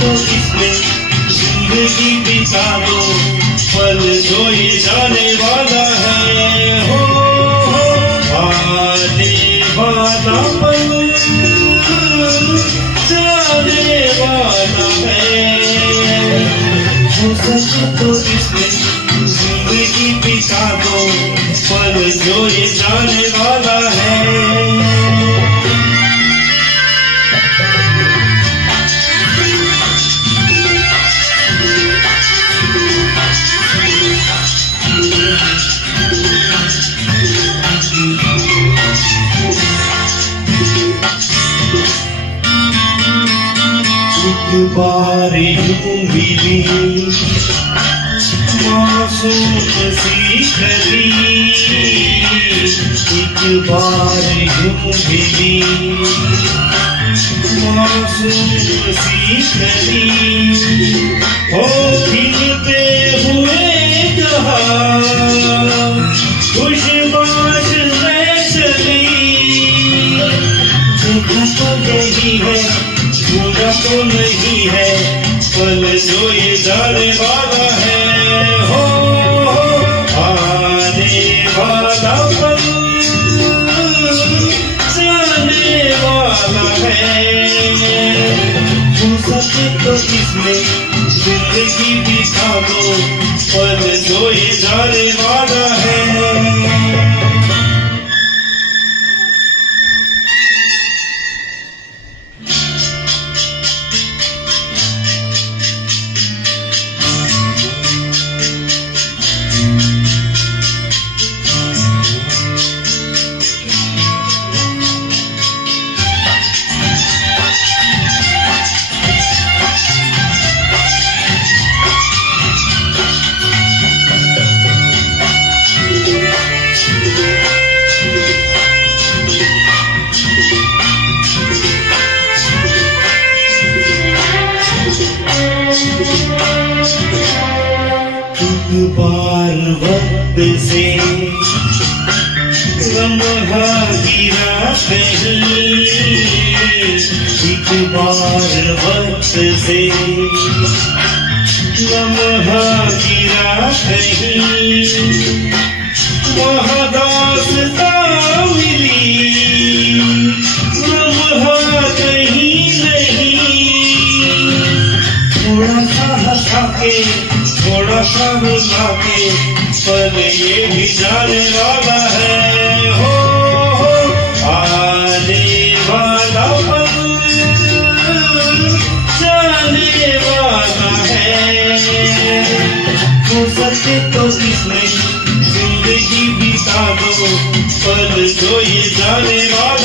तो इसमें जिंदगी बिता दो, पल जो ये जाने वाला है। हो आने वाला पल जाने वाला है। हो सके तो इसमें जिंदगी बिता दो, पल जो ये जाने वाला है। एक बार यूं मिली मासूम सी कली, एक बार यूं मिली मासूम सी कली। हो खिलते हुए जहां खुशबाश में चली, देखा तो यही है पूरा तो नहीं है, पल जो ये जाने वाला है। हो आने वाला पल जाने वाला है। हो सके तो इसमें जिंदगी बिता दो, पल जो ये जाने वाला है। एक बार वक्त से लम्हा गिरा कहीं, एक बार वक्त से लम्हा गिरा कहीं। वहाँ दास्तां मिली लम्हा कहीं नहीं, थोड़ा सा हंसा के थोड़ा सा रुला के, पल ये भी जाने वाला है। हो आने वाला पल जाने वाला है। हो सके तो इसमें जिंदगी बिता दो, पल जो ये जाने वाला